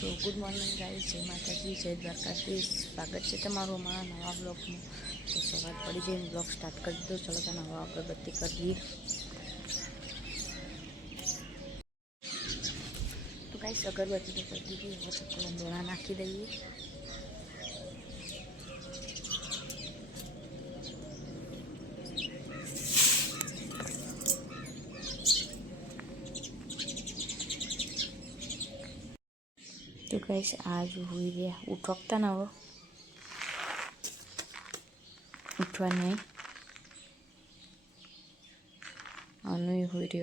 તો good morning guys, જય માતાજી, જય દ્વારકાધીશ. સ્વાગત છે તમારું અમારા નવા બ્લોગમાં. તો સવાર પડી જઈને બ્લોગ સ્ટાર્ટ કરી દીધો. ચલો તો નવા અગરબત્તી કરીએ. તો ગાઈસ અગરબત્તી તો કરી દીધી. હવે ચક્કર દોણા નાખી દઈએ. તો ગાઈસ आज हुई रे उठवता ना हो उठवा नहीं अनु हुई रे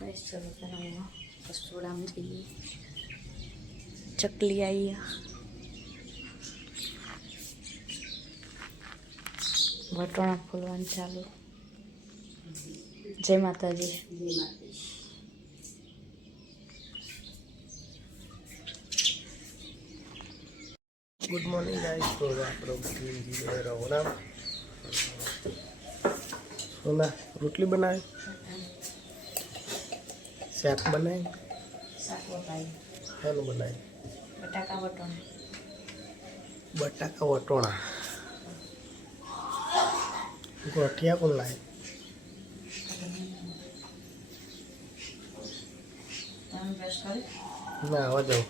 गाइस चलो तना कस्तूरा में जाइए. चकली आई वटोणा फूलवान चालू. जय माताजी. जय माता. Good morning guys. तो आप लोग रहो ना. सोना रोटली बनाए, शाक बनाए, हाल बनाए बटाका वटोणा. गोठिया कौन लाए? ना आवा जाओ.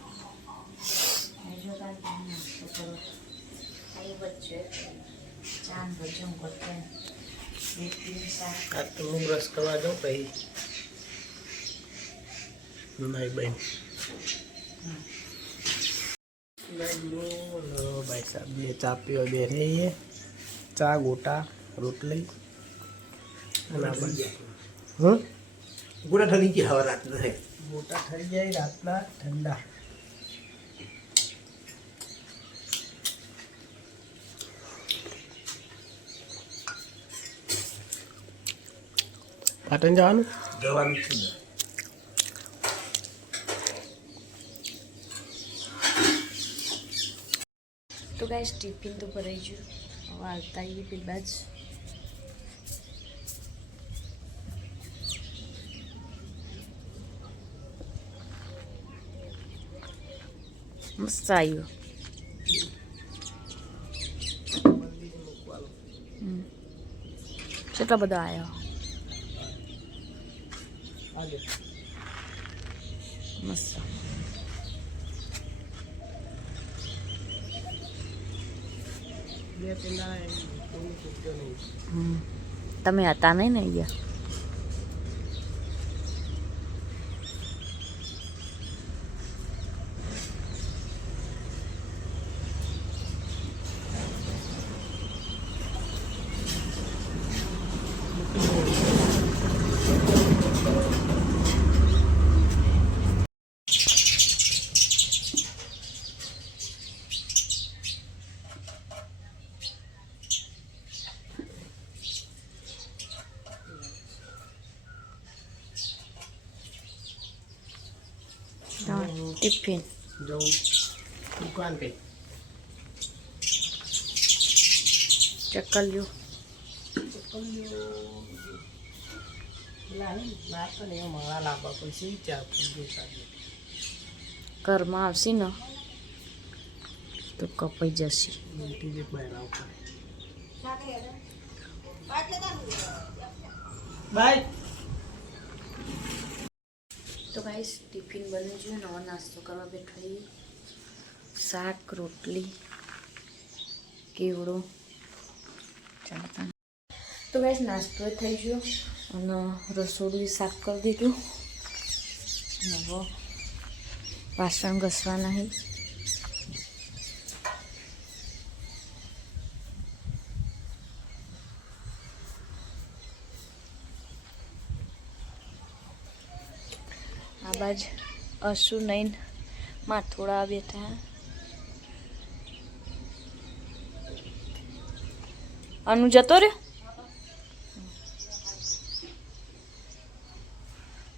तुम ब्रश करवा जाओ कहीं नहीं बहन. भाई साहब ये चा पीवा दे रही है. चा गोटा रोटली गोटा ठंडी की हवा रात में है. गोटा ठरी जाए रातना ठंडा. पाटन जवान जवान तो गाइस टिफिन तो भराई गયું. હવે આવતા આવીએ પેલી બાજુ. મસ્ત આવ્યું. કેટલા બધા આવ્યા. મસ્ત. તમે હતા નહીં ને અહીંયા. टिफिन जो दुकान पे चक्कलियो નાસ્તો ને મારા લાવવા પછી ચા પીવું. ઘરમાં આવશે ને તો કપાઈ જશે. ટીવી બહાર આવતા બાય. તો ગાઈસ ટિફિન બની ગયું. નવો નાસ્તો કરવા બેઠા. શાક રોટલી કેવડો ચાલતા. તો ગાઈસ નાસ્તો થઈ ગયો અને રસોડું શાક કરી દીધું. હવે વાસણ ઘસવાના છે. આ બાજ અસુ નૈન માથોડા બેઠા. અનુ જતો રહ્યો.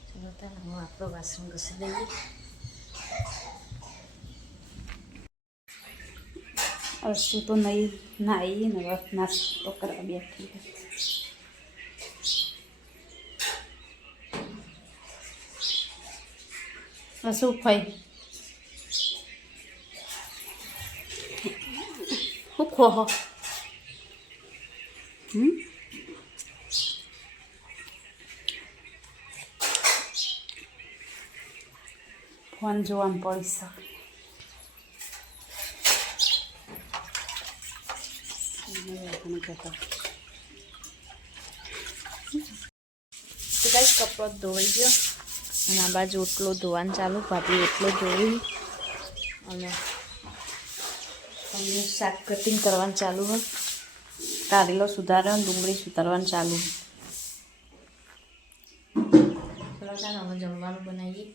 ચલો તાર હું આપણો વાસણ ઘસી દઈએ. અસુ તો નહીં નાઈ ને નાસ્તો કરવા બેઠી. શું ફઈ શું ખો ફોન જોવાનું પડશે તો ગાઈસ કપડો ધોઈ ગયો અને આ બાજુ ઓટલો ધોવાનું ચાલુ ભાભી ઓટલો ધોઈ અને તમને શાક કટિંગ કરવાનું ચાલુ હોય કારેલો સુધારવાનું ડુંગળી સુધારવાનું ચાલુ ચલો ચાલો અમે જમવાનું બનાવીએ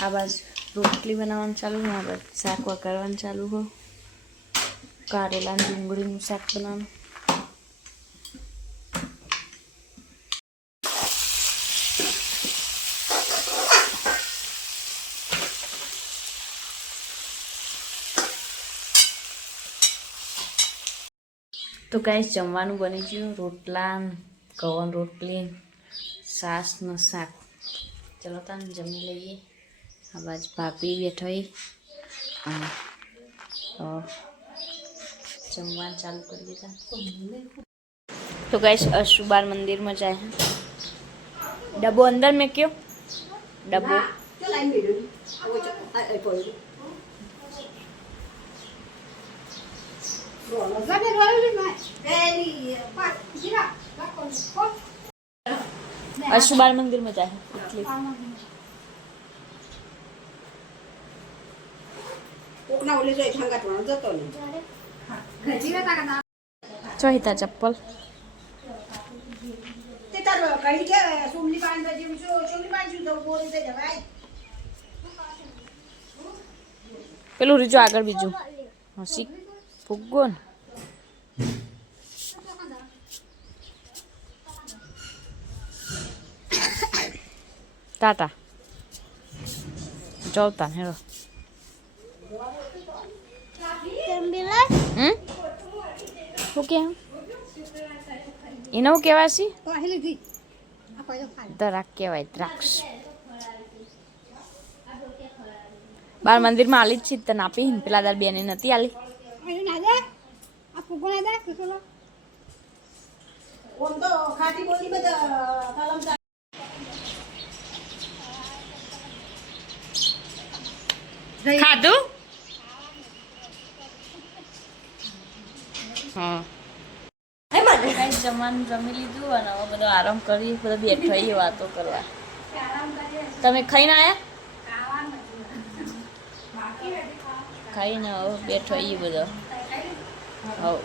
આ બાજુ રોટલી બનાવવાનું ચાલુ હોય આ બાજુ શાક વઘારવાનું ચાલુ હોય કારેલા ડુંગળીનું શાક બનાવવાનું તો ગાઈસ જમવાનું બની ગયું રોટલા ઘઉં રોટલી છાશ ને શાક ચલો તાને જમી લઈએ આ બાજુ ભાભી બેઠો અને જમવાનું ચાલુ કરી દીધા तो गाइस अशुबार मंदिर में जाए हैं डब्बो अंदर में क्यों डब्बो अशुबार मंदिर में जाए चोहिता चप्पल પેલું રીજો આગળ બીજું હસી ફુગ્ગો ને ટાટા જોતા હેરો શું કે એને હું કહેવાય છે દ્રાક્ષ કહેવાય દ્રાક્ષ બાર મંદિરમાં આલી જ છે તને આપી પેલા દાર બેને નથી આલી ખાધું હા જમવાનું જમી લીધું અને હવે બધો આરામ કરી બધા બેઠા એ વાતો કરવા તમે ખાઈને આયા ખાઈને હવે બેઠો એ બધો હવ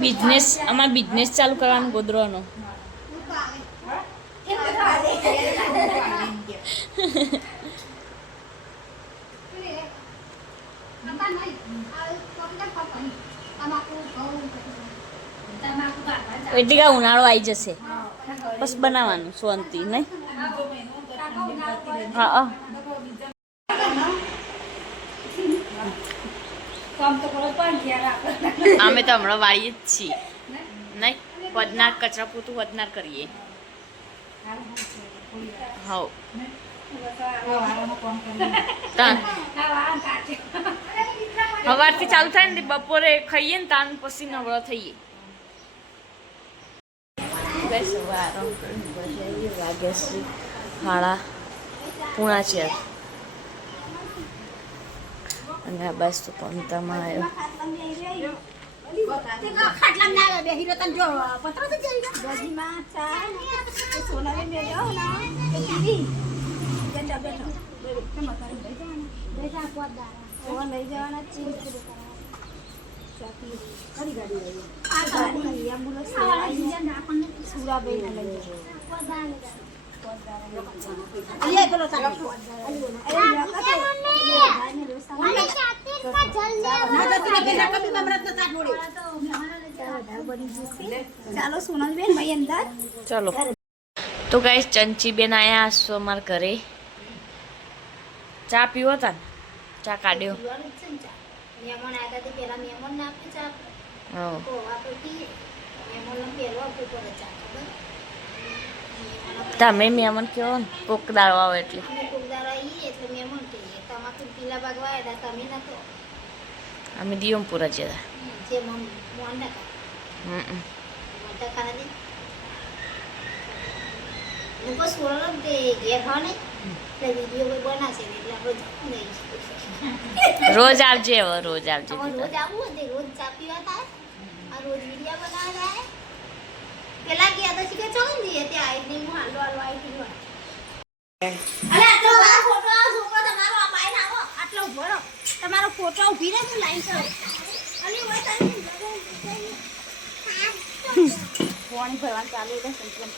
બિઝનેસ અમાર બિઝનેસ ચાલુ કરવાનો ગોદરોનો એટલે ઉનાળો આવી જશે બસ બનાવવાનું શાંતિ નહીં હા અમે તો હમણાં વાળીએ જ છીએ નહીં વધનાર કચરા પૂતું વધનાર કરીએ હવ સવારથી ચાલુ થાય ને બપોરે ખાઈએ ને તાન પછી નવરો થઈએ વાગ્યા છે 3:30 અને આ બસ તો પંતામાં આવ્યો ચાલો સોનલબેન ભાઈ અંદર ચલો તો ગાઈસ ચંચીબેન આયા છો અમારા ઘરે ચા પીવો તા ચા કાઢ્યો તમે મહેમાન કેવો ને કોક દાળો આવે એટલે અમે દિયોમપુરા જતા રોજ આવજે હવે રોજ આવજે રોજ આવું હતું રોજ ચા પીવા થાય આ રોજ વિડિયા બનાવવા જાય પેલા ગયા તો શીખે ચાલ ને તે આઈ ની હું હાલો હાલો આઈ થી અલે આટલો બા ફોટો છોકરો તમારો આ પાઈ આવો આટલો ઉભો રહો તમારો ફોટો ઊભી રહે હું લાઈન કરો અલી ઓય તારી પાણી ભરવાનું ચાલુ એટલે સંતલમ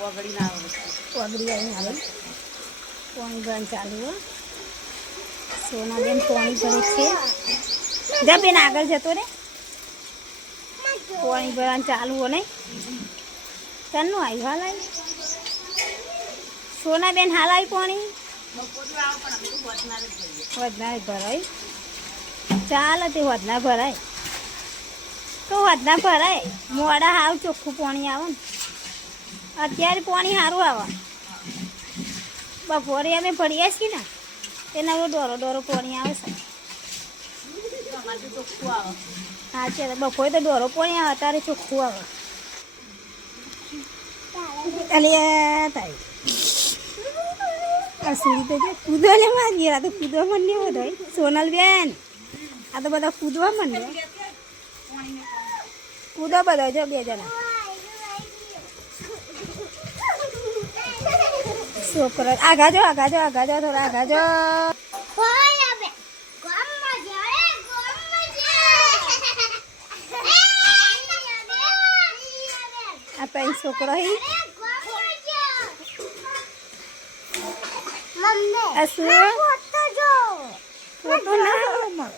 ઓગળી ના આવે ઓગળી આવી આવે પાણી ભરવાનું ચાલુ હો સોનાબેન પાણી ભરે છે જા બેન આગળ જતો રે પાણી ભરવાનું ચાલુ હો ને ચાલનું આવ્યું હાલ આવી સોનાબેન હાલ આવી પાણી વધનાર ભરાય ચાલે તે વધના ભરાય તો વધના ભરાય મોડા હાવ ચોખ્ખું પાણી આવે ને અત્યારે પાણી સારું આવે બપોરે અમે ભરીએ છીએ ને તેના ડોરો ડોરો પાણી આવે છે હા છે બપોરે તો ડોરો પાણી આવે અત્યારે ચોખ્ખું આવે તારી આ સુરી તો કૂદો લે મારી આ તો કૂદવા માંડે બધા સોનલબેન આ તો બધા કૂદવા માંડે કૂદો બધા જો બે જણા છોકરા આગા જો થોડા આગા જો આ પેન છોકરો હી ફોટો ના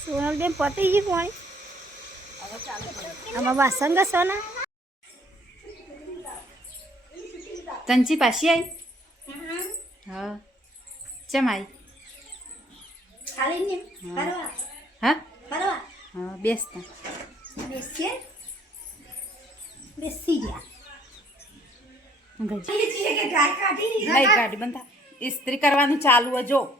સોનલબેન પતી ગઈ પાણી આમાં વાસણ ઘસો ના તંચી પાછી આવી હા ચમ આવી ખાલી ને ફરવા હા ફરવા હા બેસતા બેસીએ બેસી ગયા નહીં ગાડી બંધા ઇસ્ત્રી કરવાનું ચાલુ હે જો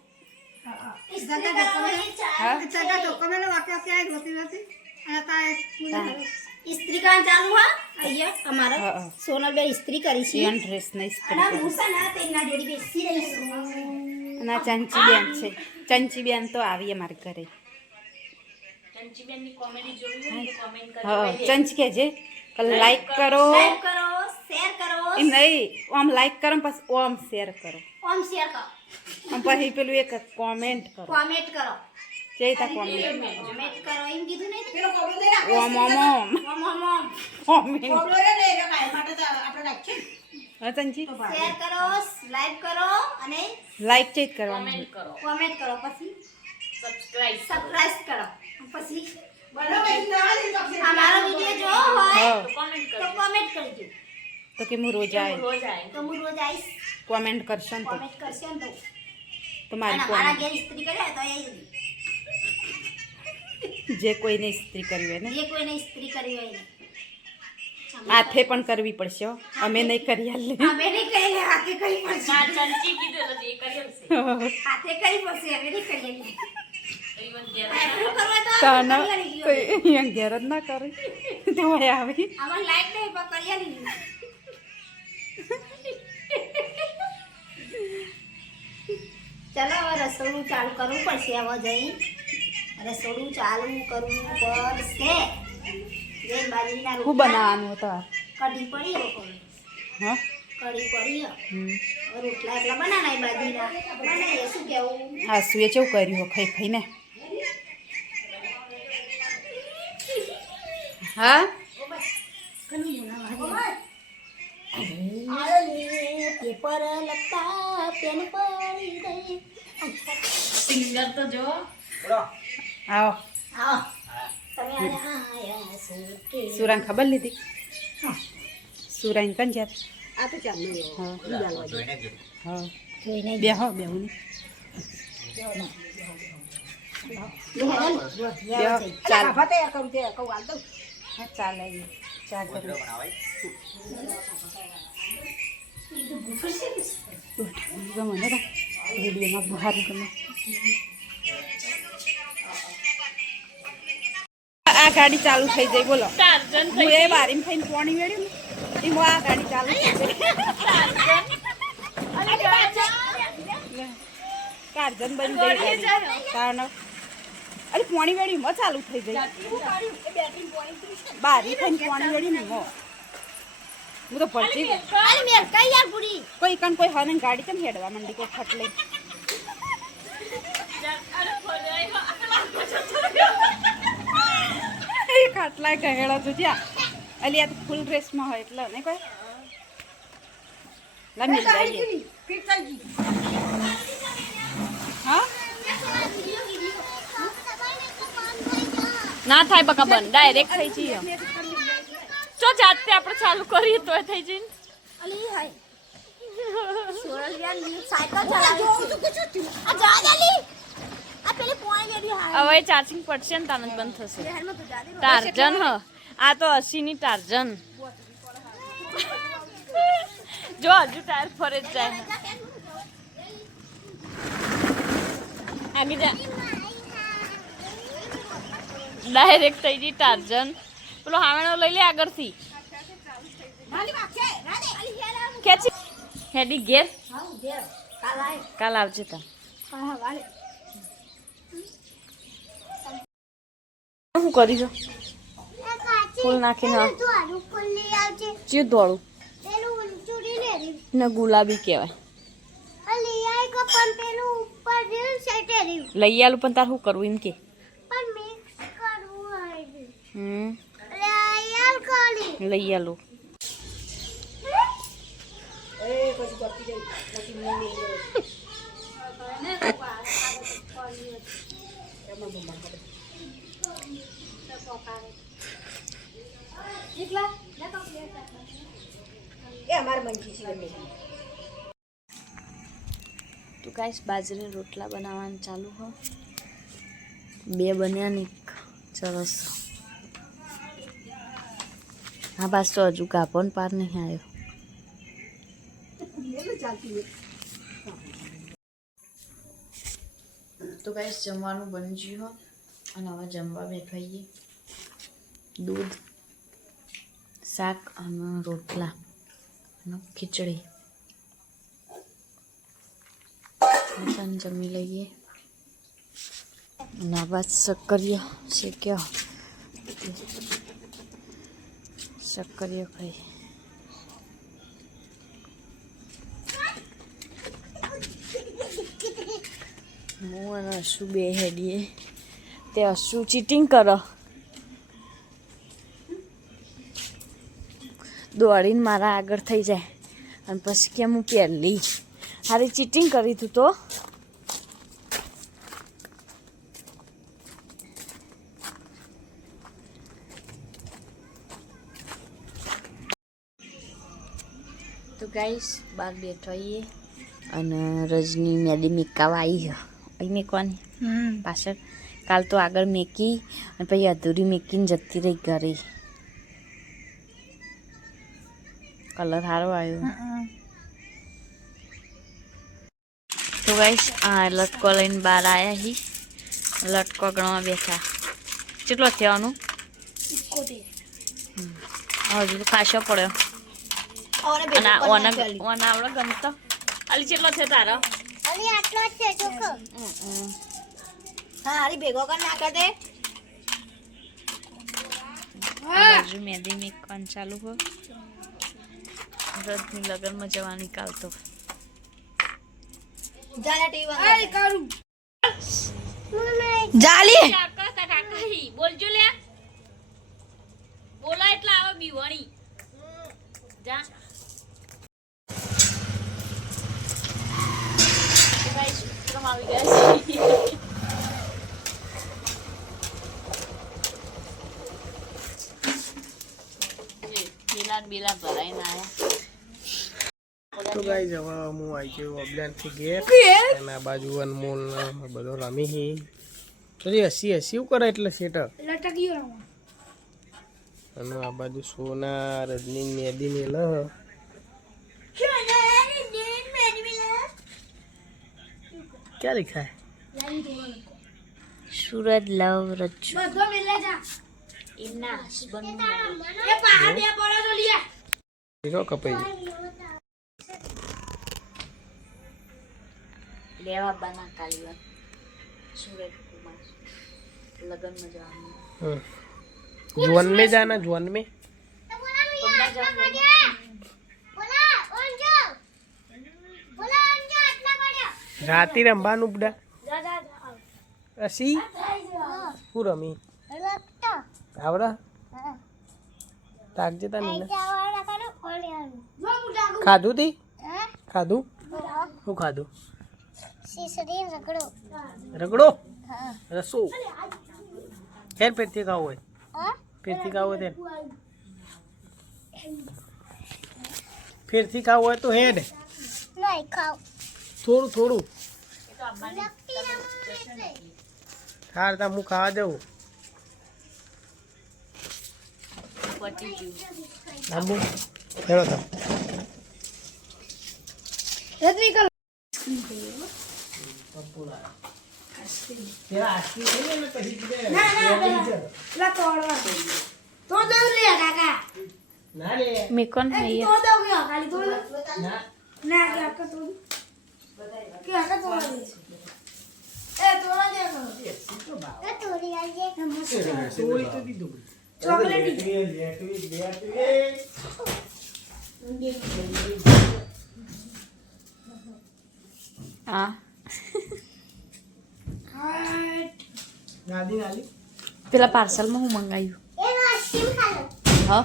ઇસ્ત્રી કામ ચાલુ હા અહીંયા અમારે સોનલબેન ઇસ્ત્રી કરી છે એન ડ્રેસ ને ઇસ્ત્રી અને હું છે ને તેના જોડી બેસી રહીશું અને આ ચંચી બેન છે ચંચી બેન તો આવી અમારે ઘરે હા ચંચ કહેજે લાઈક કરો લાઈક કરો શેર કરો એમ નહીં આમ લાઈક કરો ને પછી ઓમ શેર કરો ઓમ શેર કરો આમ પછી પેલું એક કોમેન્ટ કરો કોમેન્ટ કરો ચેતા કોમેન્ટ કોમેન્ટ કરો એમ કીધું નહીં ઓમ ઓમ ઓમ ઓમ ઓમ ઓમ કોમેન્ટ હા ચંચી શેર કરો લાઈક કરો અને લાઈક ચેક કરવાનું કોમેન્ટ કરો પછી સબસ્ક્રાઇબ કરો પછી અમારો વિડિયો જો હોય તો કોમેન્ટ કરજો તો કે હું રોજ આવે તો હું રોજ આવીશ કોમેન્ટ કરશો ને કોમેન્ટ કરશે ને તો મારી મારા ઘેર ઇસ્ત્રી કરે તો એ જે કોઈને ઇસ્ત્રી કરવી હોય ને જે કોઈને ઇસ્ત્રી કરવી હોય ને હાથે પણ કરવી પડશે હો. અમે નહીં કરી આલે અમે નહીં કરીએ હાથે કરી પડશે હાથે કરી પડશે અમે નહીં કરીએ એટલું કરવા તો તાના કરીએ કોઈ અહીંયા ઘેર જ ના કરે તો આવી આમાં લાઈટ નહીં પણ કરીએ નહીં ચાલો હવે રસોડું ચાલુ કરવું પડશે હવે જઈ રસોડું ચાલુ કરવું પડશે જે બાજરીના શું બનાવવાનું હતું કઢી પડી હા કઢી પડી રોટલા એટલા બનાના બાજરીના બનાવીએ શું કેવું હા સુએ કેવું કર્યું હો ખાઈ ખાઈને હા એ પર લગતા પેન પડી ગઈ. સિંગર તો જો આવો આવો તમે આયા છો કે સુરાને ખબર લીધી સુરાઈને કન જાત આ તો ચાલ હા હા જોઈને બેહો બેહું ચાલ ચાલે ચા કરી મને વિડીયોમાં બહાર ગમે આ ગાડી ચાલુ થઈ જાય બોલો હું એ બારીમાં થઈને પાણી વેળ્યું ને એમાં આ ગાડી ચાલુ થઈ જાય કારજન બની જાય કારણ અરે પાણી વેળી માં ચાલુ થઈ જાય બારી થઈને પાણી વેળી ને હું તો ભરતી અરે મેર કઈ યાર પૂરી કોઈ કણ કોઈ હને ગાડી કેમ હેડવા મંડી કોઈ ફટ લઈ ખાટલા ગહેડા જોજ્યા અલી આ તો ફૂલ ડ્રેસમાં હોય એટલે ને કોઈ લા મિલ જાય હા ના થાય બકા બંધ ડાયરેક્ટ થઈ જઈએ જો જાતે આપણે ચાલુ કરીએ તોય થઈ જઈને અલી હાય સોરલ યાર ની સાયકલ ચલાવે છે આ જા જલી આ પેલી પોઈન્ટ વેડી હાય હવે ચાર્જિંગ પડશે ને તાને જ બંધ થશે બિહારમાં તો જાદે ટાર્જન હ આ તો 80 ની ટાર્જન જો હજુ ટાયર ફરે જ જાય આગળ જા ડાયરેક્ટ થઈ ગઈ ટાર્જન પેલો હામેણો લઈ લે આગળથી ખેંચી હેડી ઘેર કાલ આવજે તા શું કરી છો ફૂલ નાખીને ચીર દોડું ને ગુલાબી કહેવાય લઈ આલું પણ તાર શું કરવું એમ કે લઈ આલું તો ગાઈસ બાજરી રોટલા બનાવવાનું ચાલુ હો બે બન્યા ને સરસ હા બસ તો હજુ કાપો ને પાર નહીં આવ્યો તો ગાઈસ જમવાનું બની ગયું હો અને હવે જમવા બેઠાઈએ દૂધ શાક અને રોટલા અને ખીચડી મસાને જમી લઈએ અને બાદ શક્કરિયો શેક્યો શક્કરિયો ખાઈ હું અને અશુ બે હેડીએ તે અશુ ચીટિંગ કરો દોડીને મારા આગળ થઈ જાય અને પછી કેમ હું પહેલી હારી ચીટિંગ કરી તું તો તો ગાઈસ બાર બેઠો આવીએ અને રજની મેદી મેકાવા આવી અહીં મેકવાની પાછળ કાલ તો આગળ મેકી અને પછી અધૂરી મેકીને જતી રહી ઘરે કલર સારો આવ્યો તો ગાઈસ આ લટકો લઈને બહાર આવ્યા હી લટકો ગણવા બેઠા કેટલો થયાનું હજુ તો ખાસો પડ્યો અને ઓના આવડે ગમતો અલી કેટલો છે તારો અલી આટલો જ છે ચોખ્ખો હા અલી ભેગો કર નાખે દે હજુ મેદી મેકવાનું ચાલુ હો રથની લગનમાં જવાની કાલ તો જાલી બોલજો લે બોલા એટલે આવે બીવણી જા આવી ગયા છીએ. બિલા ભરાઈને આવ્યા. તો ગાઈસ હવે હું આવી ગયો અબલાનથી ઘેર અને આ બાજુ અનમોલ બધો રમી તો હસી હસી કરે એટલે સેટ અને આ બાજુ સોના રજની નેદી ને લ क्या लिखा है સુરજ લવ રજ્જુ એમના હસબન્ડ देखो कपई લેવા બના કાલી વાત સુરજ કુમાર લગન માં જવાનું. जुअन में जाना जुअन में राती रंबानु बुडा असी હું રમી આવડા તાક જતા નહીં ખાધું તી ખાધું શું ખાધું રગડો રસો ફેર ફેરથી ખાવું હોય ફેરથી ખાવું હોય ફેરથી ખાવું હોય તો હેડ થોડું થોડું હાર તા હું ખાવા જવું આબુ હેડો તા તેરા આસ્કી નહીં ને પછી ના લે મેં કોણ હૈ ના થોડી તો દીધું હા નાદી નાલી પેલા પાર્સલમાં હું મંગાવ્યું હા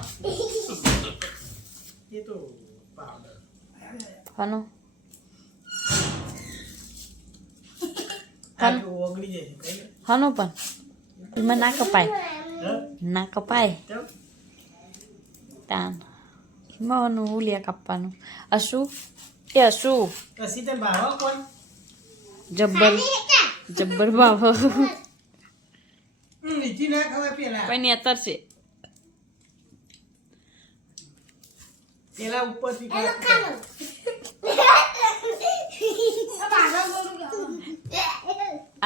એ તો પાવડર હનો આ ઓગળી જાય છે કઈ હનો પણ એમાં ના કપાય ના કપાય તાન એમાં હનું ઉલિયા કાપવાનું અસુ એ અસુ કસી તને ભાવ કોણ જબ્બર જબ્બર ભાવ નીચી ના ખવાય પેલા કોઈ નેતર છે પેલા ઉપરથી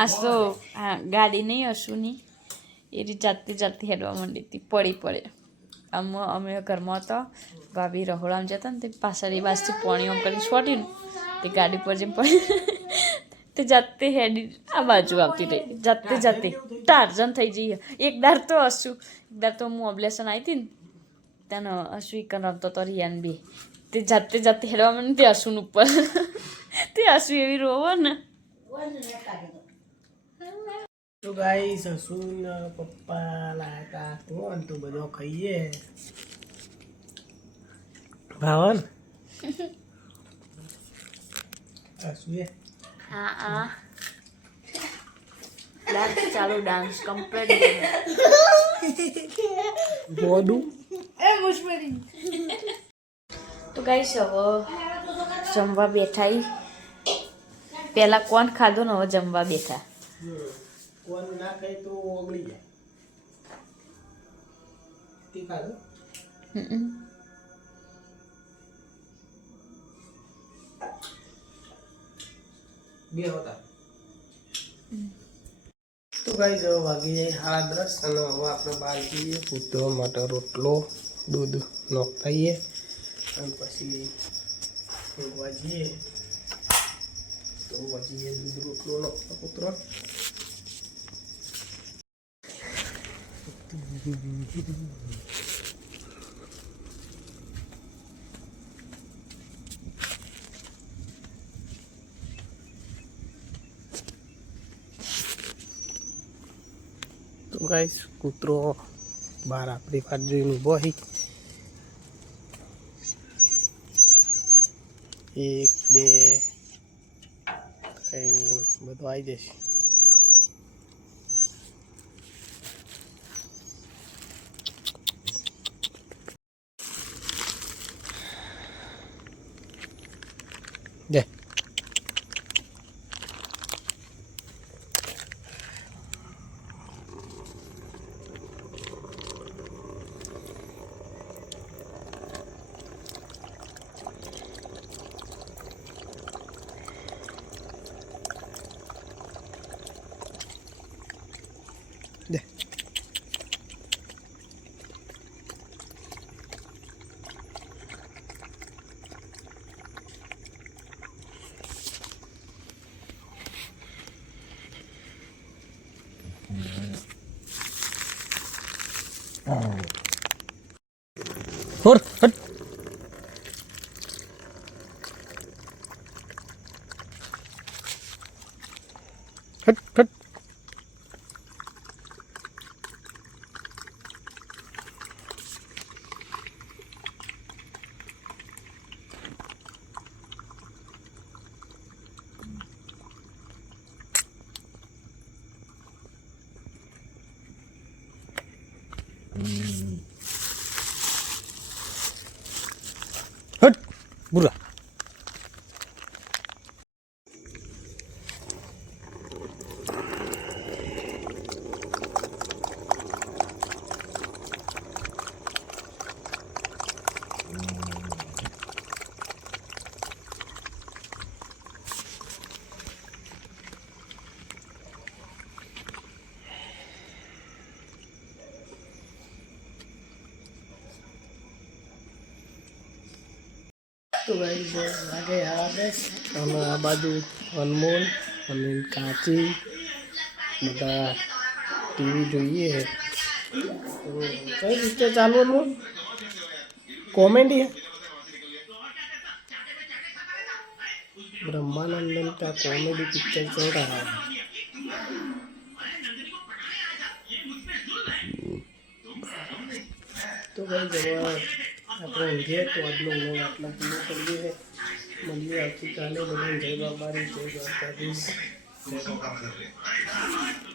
આજ તો હા ગાડી નહીં હશુંની એ રીતે જાતથી હેડવા માંડી હતી પડે અમે ઘરમાં હતા ભાભી રહોડામાં જતા ને તે પાછળ એ બાજથી પાણી આમ કરીને છોટ્યું તે ગાડી પર જેમ પડી તે જાતે હેડી આ બાજુ આવતી રહી જાતે ટાર્જન થઈ જઈએ એક દાર તો હશું એક દાર તો હું ઓબ્લેશન આવી હતી ને ત્યાંનો હસુ એકન રમતો તો રિયાન બી તે જાતે હેડવા માંડી તે હસુન ઉપર તે હસુ એવી રોવો ને તો ગાઈસ હસુન પપ્પા લાયા કોણ તો બધો ખાઈએ ભાવન હસુએ હા ડાન્સ ચાલુ ડાન્સ કમ્પ્લીટ બોડું તો ગાઈસ હવે જમવા બેઠા પહેલા કોણ ખાધું ને હવે જમવા બેઠા કોણ ના ખાય તો ઓગળી જાય તી ખાધું બે હોતા તો ગાઈસ હવે વાગી જાય 10:30 અને હવે આપણે બહાર જઈએ પૂતવા માટે રોટલો દૂધ નોખાઈએ અને પછી ઊંઘવા જઈએ તો પછી દૂધ રોટલો નોખવા પુત્ર તો ગાઈસ કૂતરો બહાર આપણી પાસે જોઈને ઊભો હી 1 2 બધું આવી જશે. જય જય છોડ હટ હટ હટ હટ બુરા તો ગાઈસ વાગે આવે અને આ બાજુ અનમોલ અને કાચી બધા ટીવી જોઈએ. તો કઈ રીતે ચાલુ અનમોલ કોમેડી ब्रह्मानंदन का कॉमेडी पिक्चर चल रहा है. तो भाई जब આપણે ઊંઘીએ તો આજનો વ્લોગ આટલા પૂરો કરીએ. મળીએ આવતીકાલે. બધા જય બાબારી, જય દ્વારકાધીશ, જય બાબા.